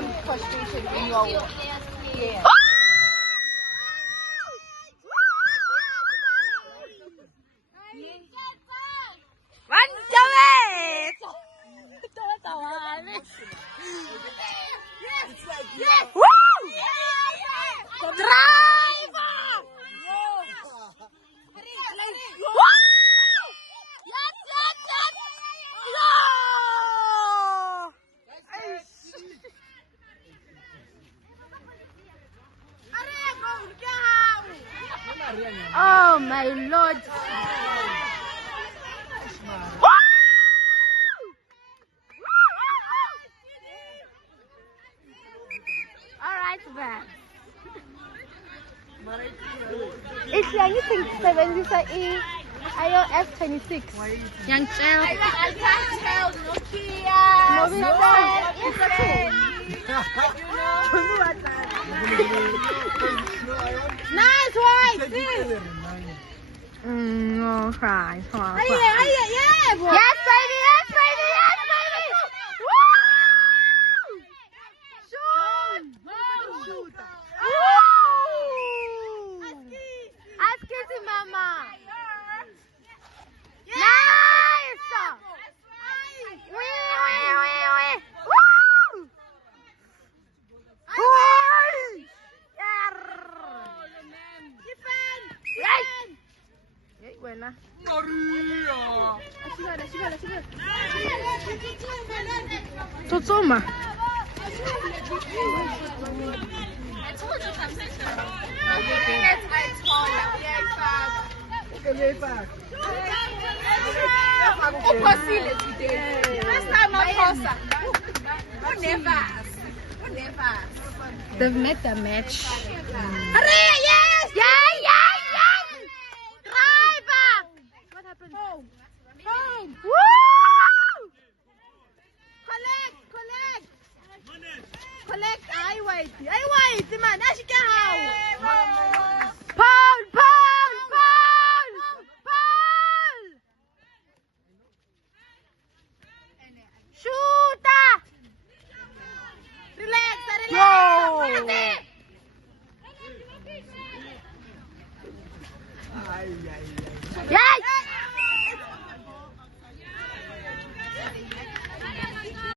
some frustration in your yeah. Yes! Woo! Driver! Oh my Lord! Alright, man. It's anything 7 bisa ayo F26 yang cel. I can't tell Nokia. Nice white. No cry. Yeah. Yes, baby. Yes, baby. Yes, baby. Woo! Shoot. Shoot. Aski si mama. Nice. Wee. Woo! Buena. Tutuma. They've met the match. Hurry, yes! Yeah! Driver! What happened? Home! Woo! Collect! I wait, man. Acho que é